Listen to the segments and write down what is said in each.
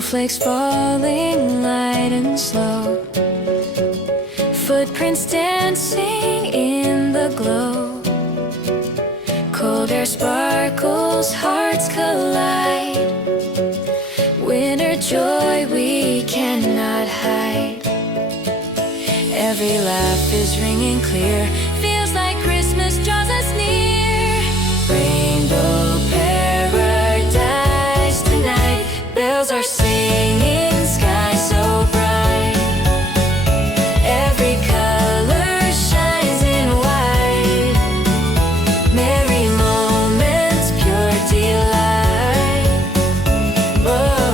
Snowflakes falling light and slow, footprints dancing in the glow. Cold air sparkles, hearts collide. Winter joy we cannot hide. Every laugh is ringing clear, feels like Christmas draws us near. Rainbow paradise tonight, bells are singing, sky so bright. Every color shines in white, merry moments, pure delight. Whoa.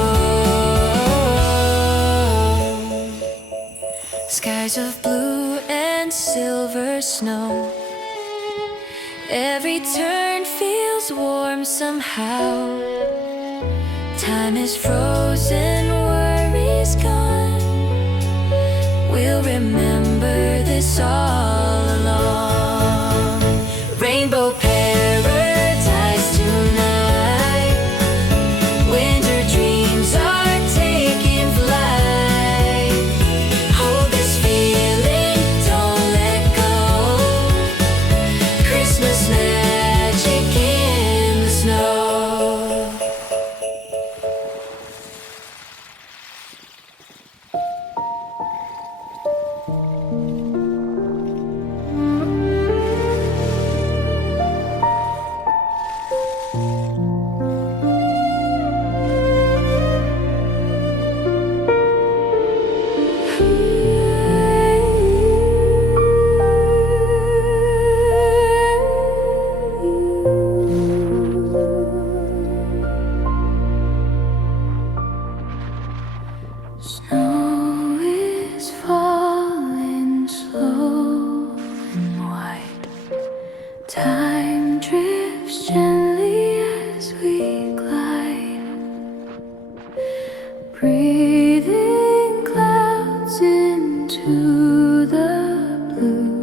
Skies of blue and silver snow, every turn feels warm somehow. Time is frozen, worries gone. We'll remember this all along. Rainbow paradise tonight, winter dreams are taking flight. Hold this feeling, don't let go. Christmas magic in the snow. Snow is falling slow and white. Time drifts gently as we glide, breathing clouds into the blue.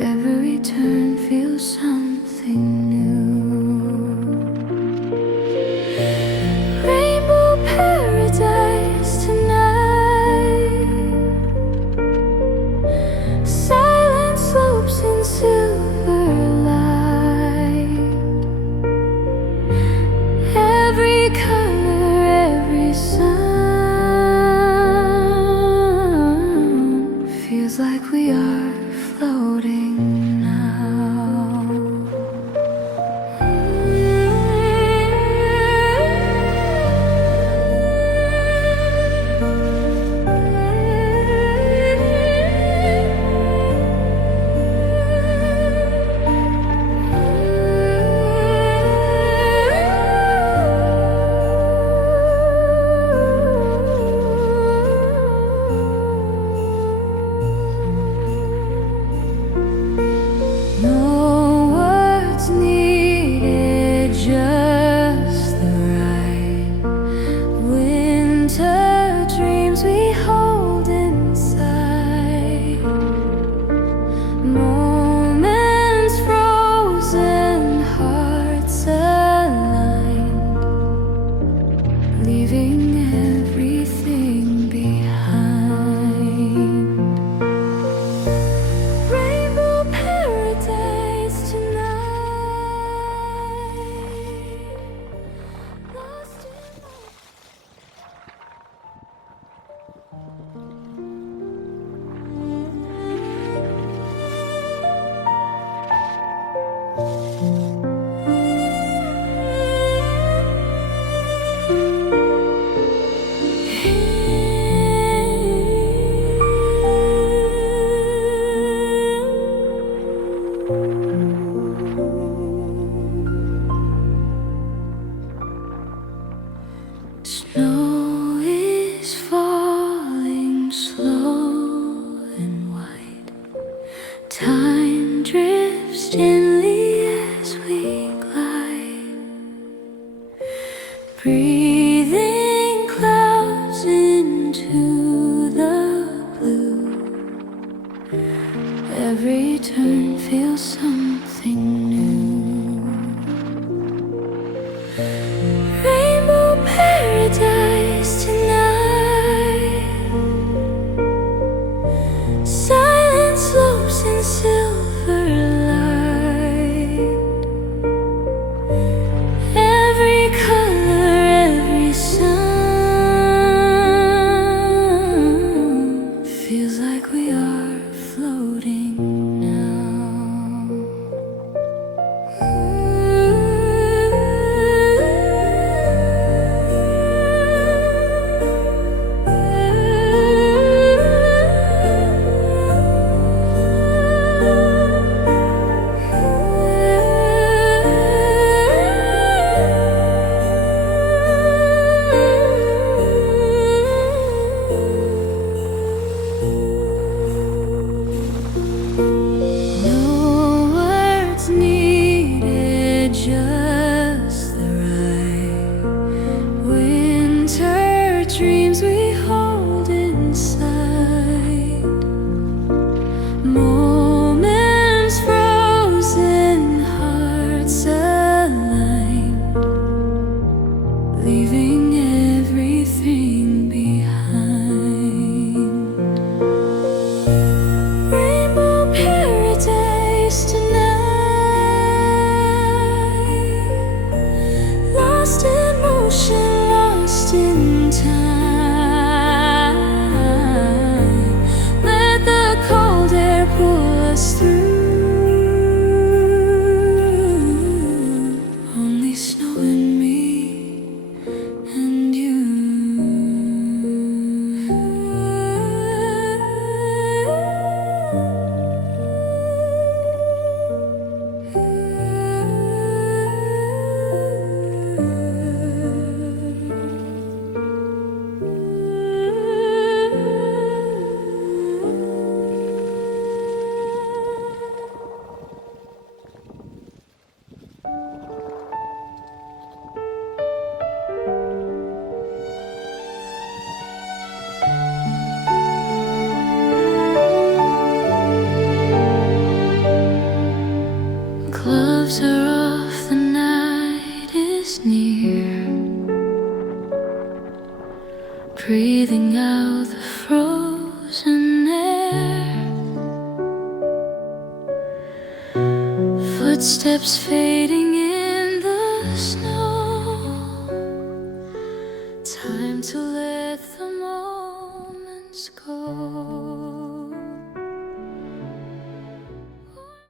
Every turn feels something new. Rainbow paradise tonight, silent slopes in silver light. Every color, every sound feels like we are floating now. No words needed, just the right winter dreams we hold inside. Moments frozen, hearts aligned, leaving everything behind. Rainbow paradise tonight, lost in Snow is falling slow and white. Time drifts gently as we glide, breathing clouds into the blue. Every turn feels something new. Rainbow paradise frozen air, footsteps fading in the snow. Time to let the moments go.